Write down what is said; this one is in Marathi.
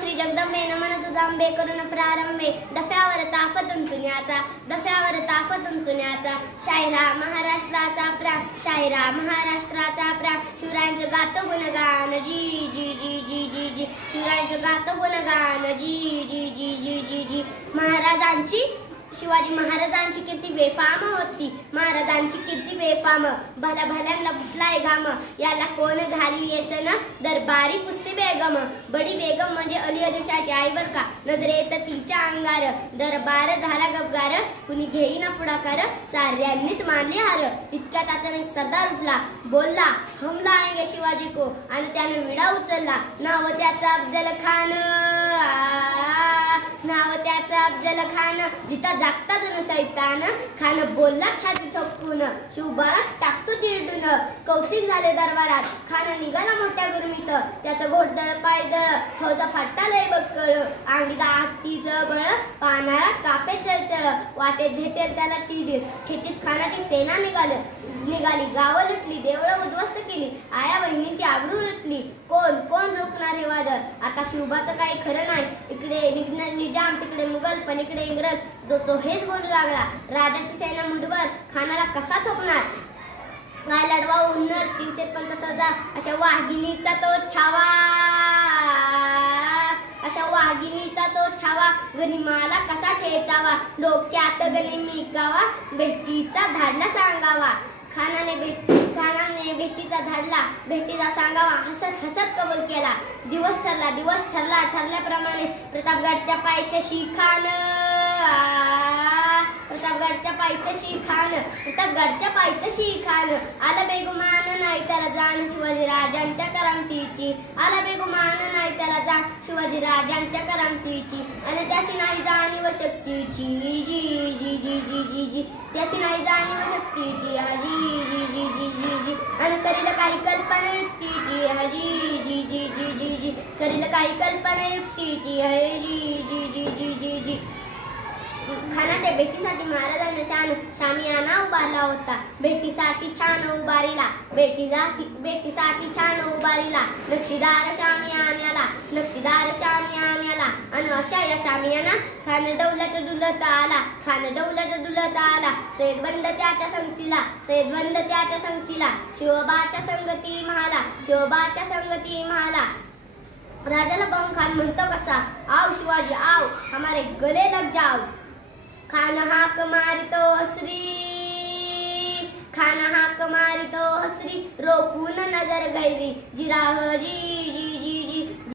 श्री जगदंबे नमन तुझांबे करुण प्रारंभे दफ्यावर ताप तुंतुण्याचा शाहिरा महाराष्ट्राचा प्राण शिवरायांचं गातं गुणगान जी जी जी जी जी जी शिवरायांचं गातं गुणगान जी जी जी जी जी जी शिवाजी महाराजांची कीर्ती बेफाम होती भल्या भल्यांना फुटलाय घाम याला कोण घाली येसन दरबारी कुस्ती बेगम बडी बेगम म्हणजे अली आदिलशाहची आई बर का नजरेत तिच्या अंगार दरबार झाला गपगार कुणी घेईना पुढाकार साऱ्यांनीच मानली हार इतक्यात अचानक सरदार उठला बोलला हमला आएंगे शिवाजी को आणि त्याने विडा उचलला नाव त्याचा अफजल खान जिता जागता जण सैतान खान बोलला छाती ठोकून शिवबाला टाकतो चिरडून कौतिक झाले दरबारात खान निघाला मोठ्या गुरमीत त्याचं घोडदळ पायदळ फौजा फाटा लय बक्कळ अंगीला आगतीचं बळ पानाला कापे चळचळ वाटेत भेटेल त्याला चिड खेचीत खानाची सेना निघाली गावं लुटली देवळं उद्ध्वस्त केली आया बहिणींची आबरू लुटली कोण रोखणार हे वादळ आता शिवबाचं काही खरं नाही इकडे निजाम तिकडे मुघल पलीकडे इंग्रज तो हेच बोलू लागला राजाची सेना मुठभर खानाला कसा थोपणार काय लढवा उन्नर चिंतेत पण तसा जा अशा वाघिणीचा तो छावा गनिमाला कसा ठेचावा डोक्यात गणी मिकावा भेटीचा धाडला सांगावा खानाने भेटीचा सांगावा हसत कबूल केला दिवस ठरल्याप्रमाणे प्रतापगडच्या पायथ्याशी खान आला बेगुमान नाही त्याला जाण शिवाजी राजांच्या करामतीची आणि त्याची नाही जाणीव शक्तीची जी जी जी जी जी जी त्याची नाही जाणीव शक्तीची जी जी जी जी जी जी आणि करील काही कल्पना युक्तीची जी जी जी जी जी जी करील काही कल्पना युक्तीची जी जी जी जी जी जी खानाच्या भेटीसाठी महाराजांनी शामियाना उभारला होता भेटीसाठी छान उभारीला नक्षीदार शामियान्याला आणि अशा या शामियाना खान डौलत डुलत आला सैदबंद त्याच्या संगतीला शिवबाच्या संगती महाला राजाला बम खान म्हणतो कसा आओ शिवाजी आओ हमारे गले लग जाओ खान हाक मारितो हसरी रोकून नजर गैरी जिराह जी